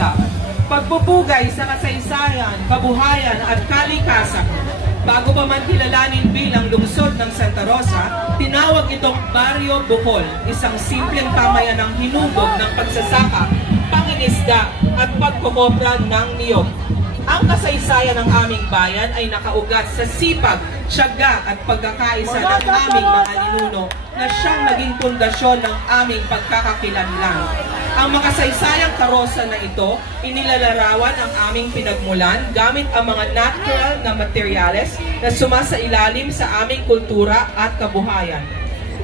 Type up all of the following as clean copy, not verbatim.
Rosa. Pagpupugay sa kasaysayan, kabuhayan at kalikasan. Bago pa man kilalanin bilang lungsod ng Santa Rosa, tinawag itong Barrio Bohol, isang simpleng pamayanang hinubog ng pagsasaka, pangingisda at pagkukopra ng niyog. Ang kasaysayan ng aming bayan ay nakaugat sa sipag, tiyaga at pagkakaisa ng aming mga ninuno na siyang naging pundasyon ng aming pagkakakilanlan. Ang makasaysayang karosa na ito, inilalarawan ang aming pinagmulan gamit ang mga natural na materyales na sumasailalim sa aming kultura at kabuhayan.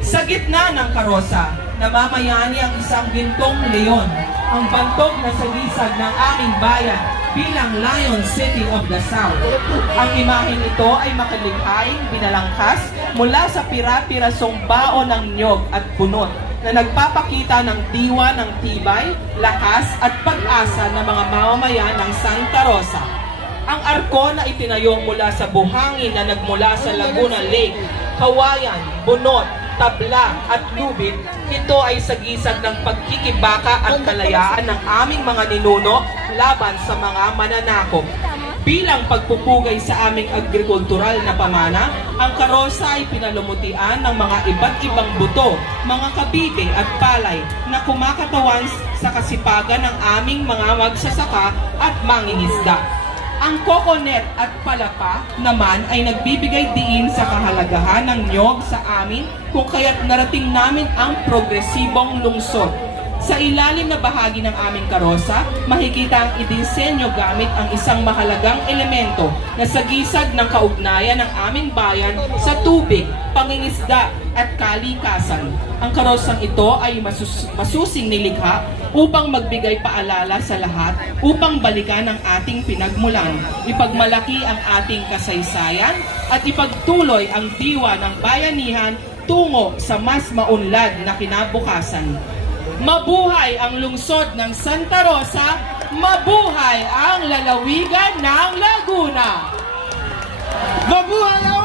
Sa gitna ng karosa, namamayani ang isang gintong leon, ang bantog na salisag ng aming bayan bilang Lion City of the South. Ang imaheng ito ay makalikhaing binalangkas mula sa pira-pirasong baon ng niyog at bunot na nagpapakita ng diwa ng tibay, lakas at pag-asa ng mga mamamayan ng Santa Rosa. Ang arko na itinayo mula sa buhangin na nagmula sa Laguna Lake, Kawayan, Bunot, Tabla at Lubid, ito ay sagisag ng pagkikibaka at kalayaan ng aming mga ninuno laban sa mga mananakop. Bilang pagpupugay sa aming agrikultural na pamana, ang karosa ay pinalumutian ng mga iba't ibang buto, mga kabibe at palay na kumakatawan sa kasipagan ng aming mga magsasaka at mangingisda. Ang kokonet at palapa naman ay nagbibigay diin sa kahalagahan ng niyog sa amin kung kaya't narating namin ang progresibong lungsod. Sa ilalim na bahagi ng aming karosa, makikita ang idinsenyo gamit ang isang mahalagang elemento na sagisag ng kaugnayan ng aming bayan sa tubig, pangingisda at kalikasan. Ang karosang ito ay masusing nilikha upang magbigay paalala sa lahat upang balikan ang ating pinagmulan, ipagmalaki ang ating kasaysayan at ipagtuloy ang diwa ng bayanihan tungo sa mas maunlad na kinabukasan. Mabuhay ang lungsod ng Santa Rosa, mabuhay ang lalawigan ng Laguna! Mabuhay